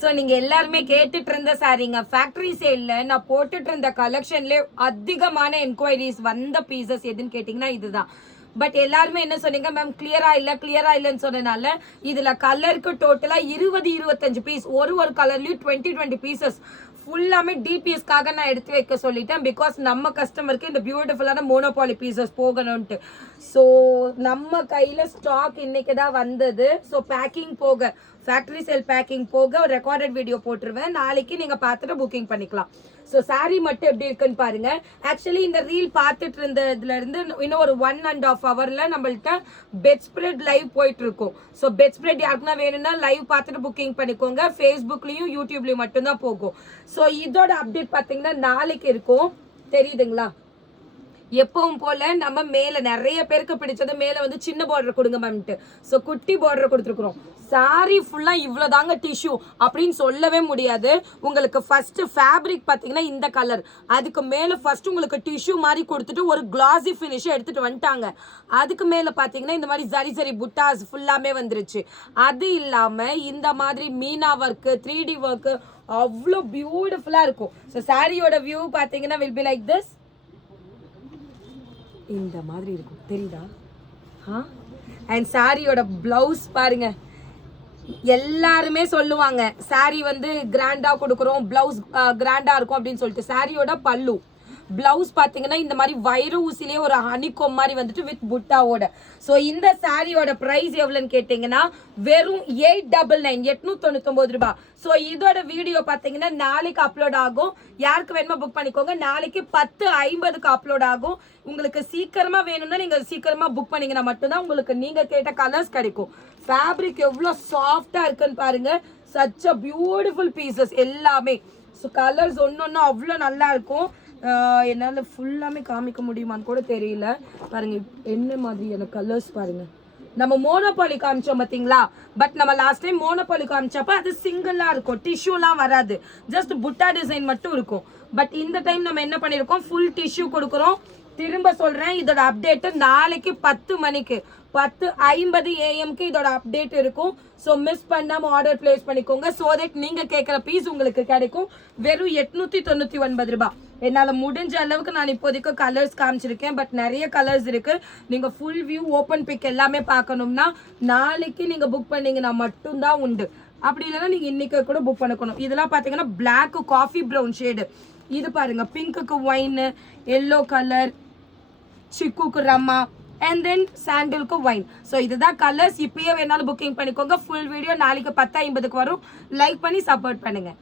So நீங்க எல்லாருமே கேட்டுட்டு இருந்த சாரீங்க ஃபேக்டரி சேல்ல நான் போட்டுட்டு இருந்த கலெக்ஷன்ல அதிகமான என்கொயரிஸ் வந்த பீசஸ் எதுன்னு கேட்டீங்கன்னா இதுதான். பட் எல்லாருமே என்ன சொன்னீங்க மேம் கிளியரா இல்லைன்னு சொன்னனால இதுல கலருக்கு டோட்டலா 20-25 பீஸ், ஒரு கலர்லயும் 20 பீசஸ் ஃபுல்லாமே டிபிஎஸ்க்காக நான் எடுத்து வைக்க சொல்லிட்டேன். பிகாஸ் நம்ம கஸ்டமருக்கு இந்த பியூட்டிஃபுல்லான மோனோபாலி பீசஸ் போகணும்ட்டு. ஸோ நம்ம கையில ஸ்டாக் இன்னைக்கு தான் வந்தது. ஸோ பேக்கிங் போக, ஃபேக்டரி சேல் பேக்கிங் போக ரெக்கார்டட் வீடியோ போட்டுருவேன். நாளைக்கு நீங்க பார்த்துட்டு புக்கிங் பண்ணிக்கலாம். ஸோ சாரீ மட்டும் எப்படி இருக்குன்னு பாருங்க. ஆக்சுவலி இந்த ரீல் பார்த்துட்டு இருந்ததுல இருந்து இன்னும் ஒரு 1.5 ஹவர்ல நம்மள்ட்ட பெட் ஸ்ப்ரெட் லைவ் போயிட்டு இருக்கும். ஸோ பெட் ஸ்ப்ரெட் யாருக்குன்னா வேணும்னா லைவ் பார்த்துட்டு புக்கிங் பண்ணிக்கோங்க. ஃபேஸ்புக்லயும் யூடியூப்லயும் மட்டும்தான் போகும். ஸோ இதோட அப்டேட் பார்த்தீங்கன்னா நாளைக்கு இருக்கும். தெரியுதுங்களா? எப்பவும் போல நம்ம மேல நிறைய பேருக்கு பிடிச்சது மேல வந்து சின்ன பார்டர் கொடுங்க மேம்ட்டு. ஸோ குட்டி பார்டர் கொடுத்துருக்குறோம். சாரி ஃபுல்லா இவ்வளவுதாங்க டிஷ்யூ அப்படின்னு சொல்லவே முடியாது. உங்களுக்கு ஃபர்ஸ்ட் ஃபேப்ரிக் பாத்தீங்கன்னா இந்த கலர், அதுக்கு மேல ஃபர்ஸ்ட் உங்களுக்கு டிஷ்யூ மாதிரி கொடுத்துட்டு ஒரு கிளாசி ஃபினிஷ் எடுத்துட்டு வந்துட்டாங்க. அதுக்கு மேல பாத்தீங்கன்னா இந்த மாதிரி சரி புட்டாஸ் ஃபுல்லாமே வந்துருச்சு. அது இல்லாம இந்த மாதிரி மீனா ஒர்க், 3D ஒர்க் அவ்வளோ பியூட்டிஃபுல்லா இருக்கும். ஸோ சாரியோட வியூ பாத்தீங்கன்னா வில் பி லைக் திஸ். இந்த மாதிரி இருக்கும், தெரியுதா? அண்ட் சாரியோட பிளவுஸ் பாருங்க. எல்லாருமே சொல்லுவாங்க சாரி வந்து கிராண்டா கொடுக்குறோம், பிளவுஸ் கிராண்டா இருக்கும் அப்படின்னு சொல்லிட்டு. சாரியோட பல்லு, பிளவுஸ் பாத்தீங்கன்னா இந்த மாதிரி வைர ஊசிலேயே ஒரு ஹனிகோம் மாதிரி வந்துட்டு வித் புட்டாவோட. ஸோ இந்த சாரியோட பிரைஸ் எவ்வளோன்னு கேட்டீங்கன்னா வெறும் 899 ரூபாய். ஸோ இதோட வீடியோ பார்த்தீங்கன்னா நாளைக்கு அப்லோட் ஆகும். யாருக்கு வேணுமோ புக் பண்ணிக்கோங்க. நாளைக்கு 10:50க்கு அப்லோட் ஆகும். உங்களுக்கு சீக்கிரமா வேணும்னா நீங்க சீக்கிரமா புக் பண்ணீங்கன்னா மட்டும்தான் உங்களுக்கு நீங்க கேட்ட கலர்ஸ் கிடைக்கும். ஃபேப்ரிக் எவ்வளோ சாஃப்டா இருக்குன்னு பாருங்க. சச் அ பியூட்டிஃபுல் பீசஸ் எல்லாமே. ஸோ கலர்ஸ் ஒன்னொன்னு அவ்வளோ நல்லா இருக்கும். என்னால் ஃபுல்லாமே காமிக்க முடியுமான்னு கூட தெரியல. பாருங்க என்ன மாதிரியான கலர்ஸ் பாருங்க. நம்ம மோனோபாலி காமிச்சோம் பார்த்தீங்களா? பட் நம்ம லாஸ்ட் டைம் மோனோபாலி காமிச்சப்ப அது சிங்கிளா இருக்கும், டிஷ்யூலாம் வராது, ஜஸ்ட் புட்டா டிசைன் மட்டும் இருக்கும். பட் இந்த டைம் நம்ம என்ன பண்ணிருக்கோம், ஃபுல் டிஷ்யூ கொடுக்குறோம். திரும்ப சொல்றேன், இதோட அப்டேட் நாளைக்கு 10 மணிக்கு 10:50 AM இதோட அப்டேட் இருக்கும். ஸோ மிஸ் பண்ணாம ஆர்டர் பிளேஸ் பண்ணிக்கோங்க. ஸோ தட் நீங்க கேட்குற பீஸ் உங்களுக்கு கிடைக்கும். வெறும் 899 ரூபாய். என்னால் முடிஞ்ச அளவுக்கு நான் இப்போதைக்கு கலர்ஸ் காமிச்சிருக்கேன். பட் நிறைய கலர்ஸ் இருக்கு. நீங்க ஃபுல் வியூ ஓப்பன் பிக் எல்லாமே பார்க்கணும்னா நாளைக்கு நீங்க புக் பண்ணீங்கன்னா மட்டும்தான் உண்டு. அப்படி இல்லைன்னா நீங்க இன்னைக்கு கூட புக் பண்ணிக்கணும். இதெல்லாம் பார்த்தீங்கன்னா பிளாக் காஃபி ப்ரௌன் ஷேடு. இது பாருங்க, பிங்க்குக்கு ஒயின், எல்லோ கலர், சிக்குக்கு ரம்மா, and then சாண்டிலுக்கு ஒயின். ஸோ இதுதான் கலர்ஸ். இப்பயே வேணாலும் புக்கிங் பண்ணிக்கோங்க. ஃபுல் வீடியோ நாளைக்கு 10:50க்கு வரும். லைக் பண்ணி சப்போர்ட் பண்ணுங்க.